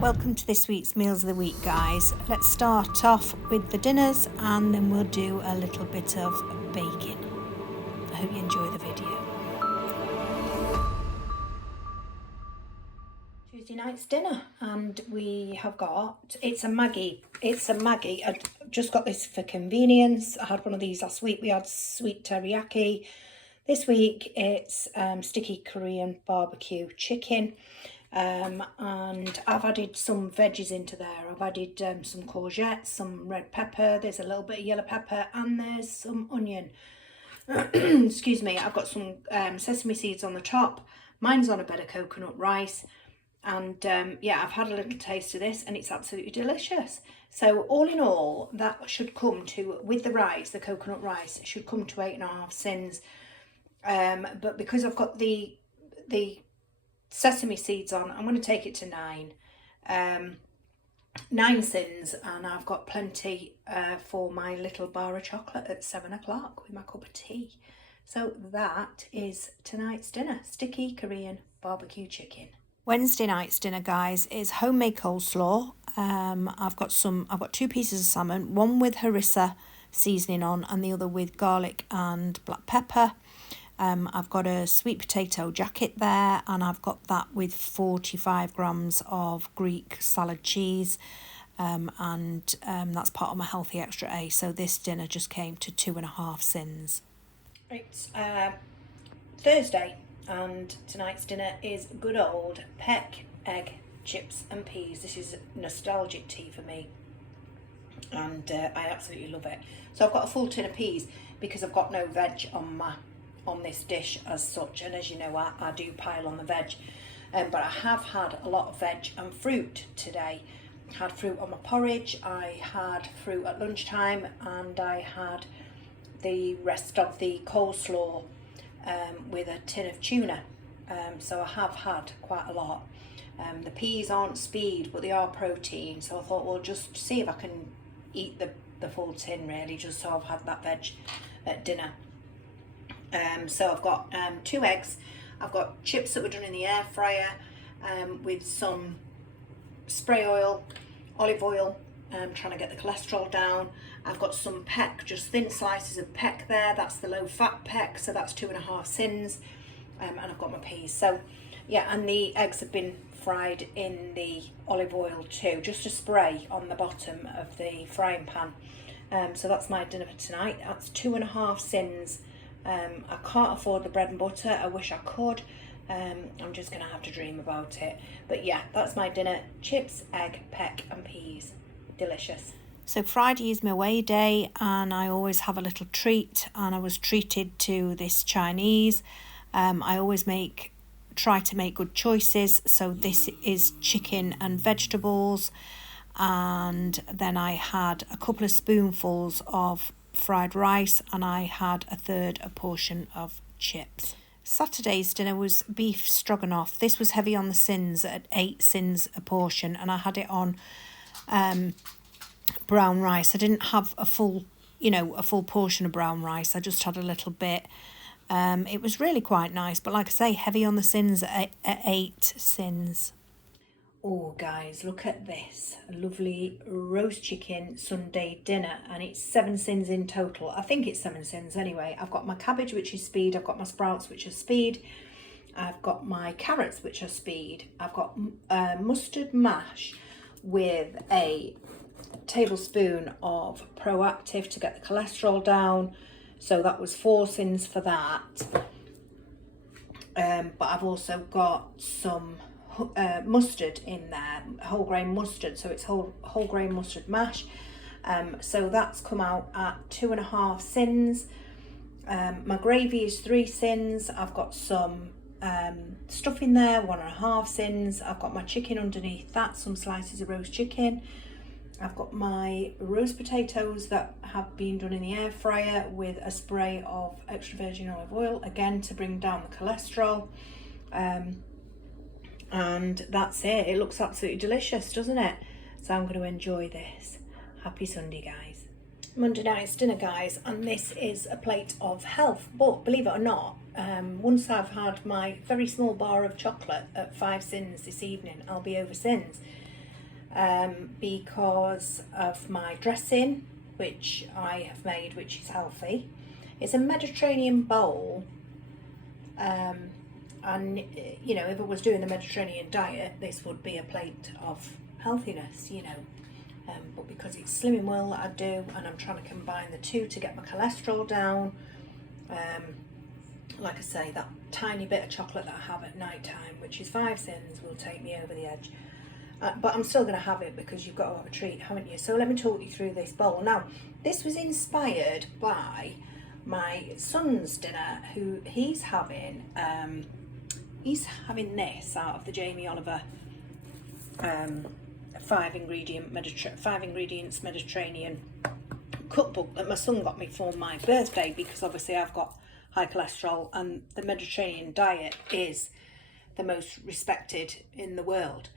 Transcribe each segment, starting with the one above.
Welcome to this week's Meals of the Week, guys. Let's start off with the dinners and then we'll do a little bit of baking. I hope you enjoy the video. Tuesday night's dinner, and we have got, it's a Maggi. I just got this for convenience. I had one of these last week. We had sweet teriyaki. This week it's sticky Korean barbecue chicken. And I've added some veggies into there. I've added some courgettes, some red pepper, there's a little bit of yellow pepper, and there's some onion. Excuse me. I've got some sesame seeds on the top. Mine's on a bed of coconut rice. And yeah, I've had a little taste of this and it's absolutely delicious. So all in all, that should come to, with the rice, the coconut rice, it should come to 8.5 sins. But because I've got the sesame seeds on, I'm going to take it to 9 sins, and I've got plenty for my little bar of chocolate at 7 o'clock with my cup of tea. So that is tonight's dinner, sticky Korean barbecue chicken. Wednesday night's dinner, guys, is homemade coleslaw. I've got 2 pieces of salmon, one with harissa seasoning on and the other with garlic and black pepper. I've got a sweet potato jacket there, and I've got that with 45 grams of Greek salad cheese, and that's part of my Healthy Extra A. So this dinner just came to 2.5 sins. It's Thursday, and tonight's dinner is good old peck, egg, chips and peas. This is nostalgic tea for me, and I absolutely love it. So I've got a full tin of peas because I've got no veg on this dish as such, and as you know, I do pile on the veg, but I have had a lot of veg and fruit today. I had fruit on my porridge, I had fruit at lunchtime, and I had the rest of the coleslaw with a tin of tuna, so I have had quite a lot. The peas aren't speed, but they are protein, so I thought, well, just see if I can eat the full tin really, just so I've had that veg at dinner. So I've got 2 eggs, I've got chips that were done in the air fryer with some spray oil, olive oil, trying to get the cholesterol down. I've got some peck, just thin slices of peck there, that's the low fat peck, so that's 2.5 sins, and I've got my peas. So yeah, and the eggs have been fried in the olive oil too, just a spray on the bottom of the frying pan. So that's my dinner for tonight. That's 2.5 sins. I can't afford the bread and butter. I wish I could. I'm just going to have to dream about it. But yeah, that's my dinner. Chips, egg, peck and peas. Delicious. So Friday is my away day, and I always have a little treat, and I was treated to this Chinese. I always try to make good choices. So this is chicken and vegetables, and then I had a couple of spoonfuls of fried rice, and I had a portion of chips. Saturday's dinner was beef stroganoff. This was heavy on the sins at 8 sins a portion, and I had it on brown rice. I didn't have a full portion of brown rice. I just had a little bit. It was really quite nice, but like I say, heavy on the sins at 8 sins. Oh guys, look at this lovely roast chicken Sunday dinner, and it's 7 sins in total. I think it's 7 sins anyway. I've got my cabbage, which is speed. I've got my sprouts, which are speed. I've got my carrots, which are speed. I've got mustard mash with a tablespoon of Proactive to get the cholesterol down. So that was 4 sins for that. But I've also got some mustard in there, whole grain mustard, so it's whole grain mustard mash. So that's come out at 2.5 sins. My gravy is 3 sins. I've got some stuff in there, 1.5 sins. I've got my chicken underneath that, some slices of roast chicken. I've got my roast potatoes that have been done in the air fryer with a spray of extra virgin olive oil, again to bring down the cholesterol. And that's it. It looks absolutely delicious, doesn't it? So I'm going to enjoy this. Happy Sunday, guys. Monday night's dinner, guys, and this is a plate of health. But believe it or not, once I've had my very small bar of chocolate at 5 sins this evening, I'll be over sins. because of my dressing, which I have made, which is healthy. It's a Mediterranean bowl, and you know, if I was doing the Mediterranean diet, this would be a plate of healthiness, you know. But because it's Slimming World that I do, and I'm trying to combine the two to get my cholesterol down, like I say, that tiny bit of chocolate that I have at night time, which is 5 sins, will take me over the edge. But I'm still going to have it because you've got to have a treat, haven't you? So let me talk you through this bowl. Now, this was inspired by my son's dinner, who he's having this out of the Jamie Oliver 5 ingredients Mediterranean cookbook that my son got me for my birthday, because obviously I've got high cholesterol and the Mediterranean diet is the most respected in the world.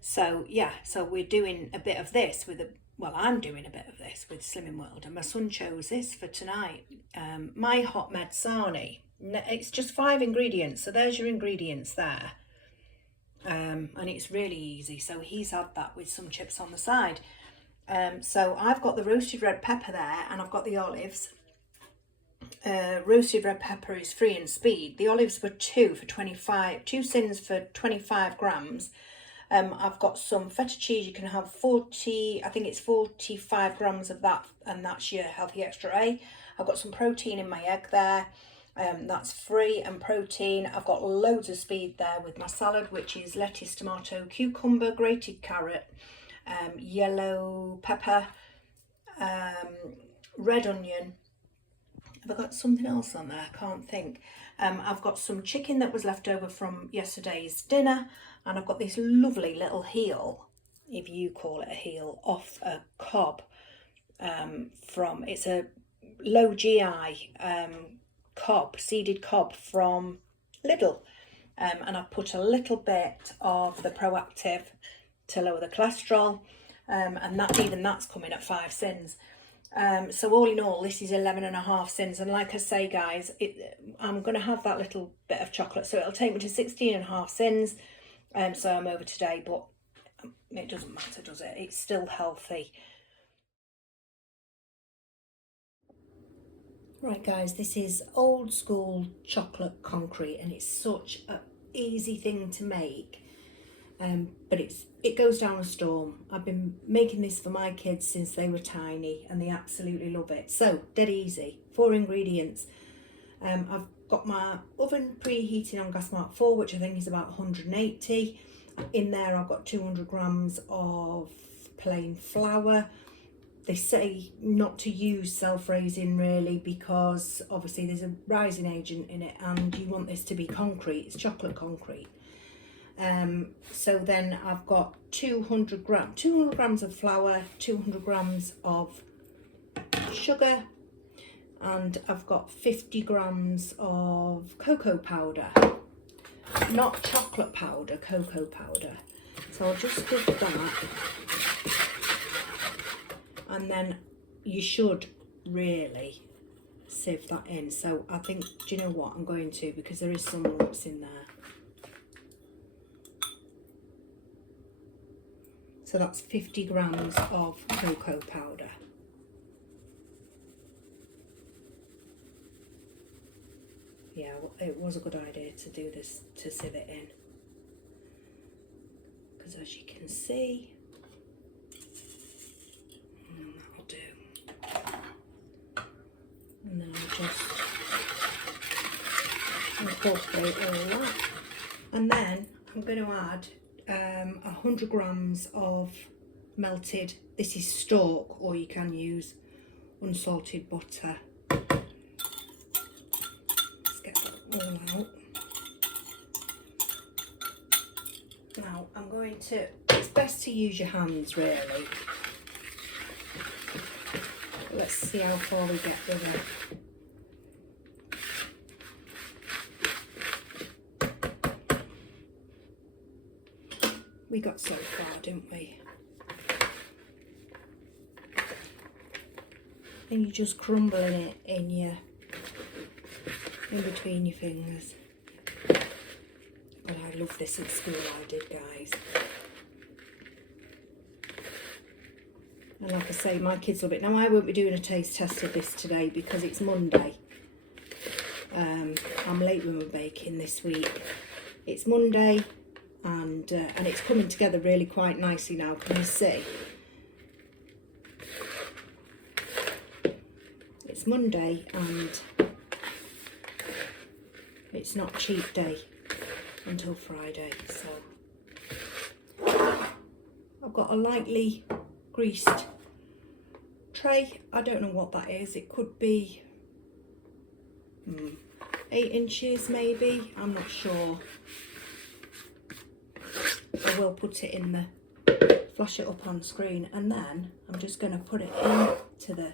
So yeah, so we're doing a bit of this with I'm doing a bit of this with Slimming World, and my son chose this for tonight. My Hot Med Sarnie. It's just 5 ingredients, so there's your ingredients there. And it's really easy. So he's had that with some chips on the side. So I've got the roasted red pepper there, and I've got the olives. Roasted red pepper is free in speed. The olives were 2 sins for 25 grams. I've got some feta cheese. You can have 45 grams of that, and that's your healthy extra A. I've got some protein in my egg there. That's free and protein. I've got loads of speed there with my salad, which is lettuce, tomato, cucumber, grated carrot, yellow pepper, red onion. Have I got something else on there? I can't think. I've got some chicken that was left over from yesterday's dinner, and I've got this lovely little heel, if you call it a heel, off a cob. It's a low GI seeded cob from Lidl, and I've put a little bit of the Proactive to lower the cholesterol, and that's coming at 5 sins. So all in all, this is 11.5 sins, and like I say, guys, I'm going to have that little bit of chocolate, so it'll take me to 16.5 sins. So I'm over today, but it doesn't matter, does it? It's still healthy. Right, guys, this is old school chocolate concrete, and it's such an easy thing to make. But it goes down a storm. I've been making this for my kids since they were tiny, and they absolutely love it. So dead easy. 4 ingredients. I've got my oven preheating on gas mark 4, which I think is about 180. In there I've got 200 grams of plain flour. They say not to use self-raising really, because obviously there's a rising agent in it, and you want this to be concrete. It's chocolate concrete. So then I've got 200 grams of flour, 200 grams of sugar, and I've got 50 grams of cocoa powder, not chocolate powder, cocoa powder. So I'll just give that, and then you should really sieve that in. So I think, do you know what, I'm going to, because there is some lumps in there. So that's 50 grams of cocoa powder. Yeah, it was a good idea to do this, to sieve it in. Because as you can see, that'll do. And then I'll just incorporate all that. And then I'm going to add 100 grams of melted, this is Stork, or you can use unsalted butter. Let's get that all out. Now I'm going to, it's best to use your hands really. Let's see how far we get with it. We got so far, didn't we? And you're just crumbling it in between your fingers. But I love this at school, I did, guys. And like I say, my kids love it. Now I won't be doing a taste test of this today because it's Monday. I'm late with my baking this week. It's Monday and it's coming together really quite nicely now. Can you see? It's Monday and it's not cheat day until Friday, so I've got a lightly greased tray. I don't know what that is. It could be 8 inches maybe, I'm not sure. I will put it in the, flash it up on screen, and then I'm just going to put it into the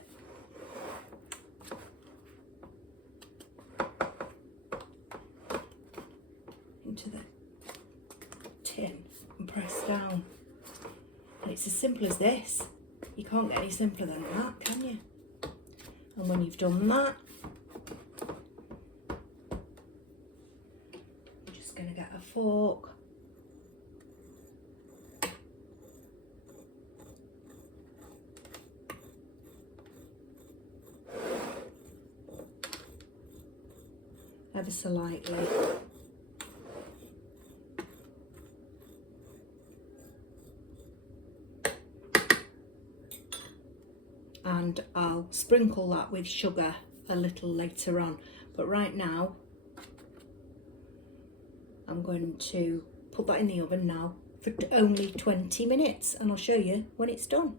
tin and press down. And it's as simple as this. You can't get any simpler than that, can you? And when you've done that, I'm just going to get a fork. Ever so lightly. And I'll sprinkle that with sugar a little later on, but right now I'm going to put that in the oven now for only 20 minutes, and I'll show you when it's done.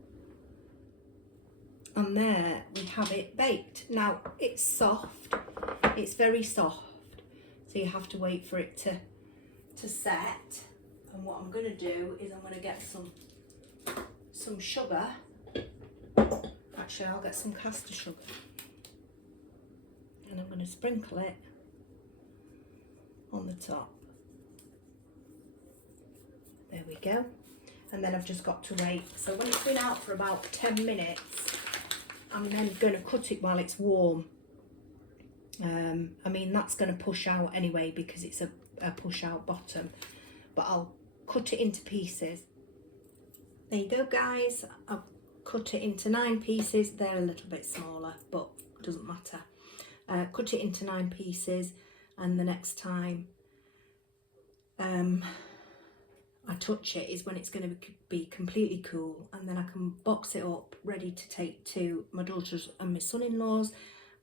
And there we have it baked. Now it's soft, it's very soft, so you have to wait for it to set. And what I'm going to do is I'm going to get some sugar. Actually, I'll get some caster sugar and I'm going to sprinkle it on the top. There we go. And then I've just got to wait. So when it's been out for about 10 minutes, I'm then going to cut it while it's warm. I mean, that's going to push out anyway because it's a push out bottom, but I'll cut it into pieces. There you go, guys. I've cut it into 9 pieces. They're a little bit smaller, but it doesn't matter. Cut it into 9 pieces, and the next time I touch it is when it's going to be completely cool, and then I can box it up ready to take to my daughters and my son-in-laws,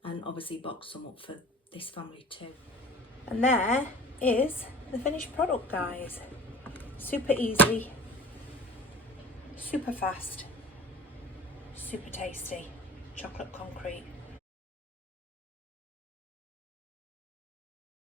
and obviously box some up for this family too. And there is the finished product, guys. Super easy, super fast, super tasty chocolate concrete.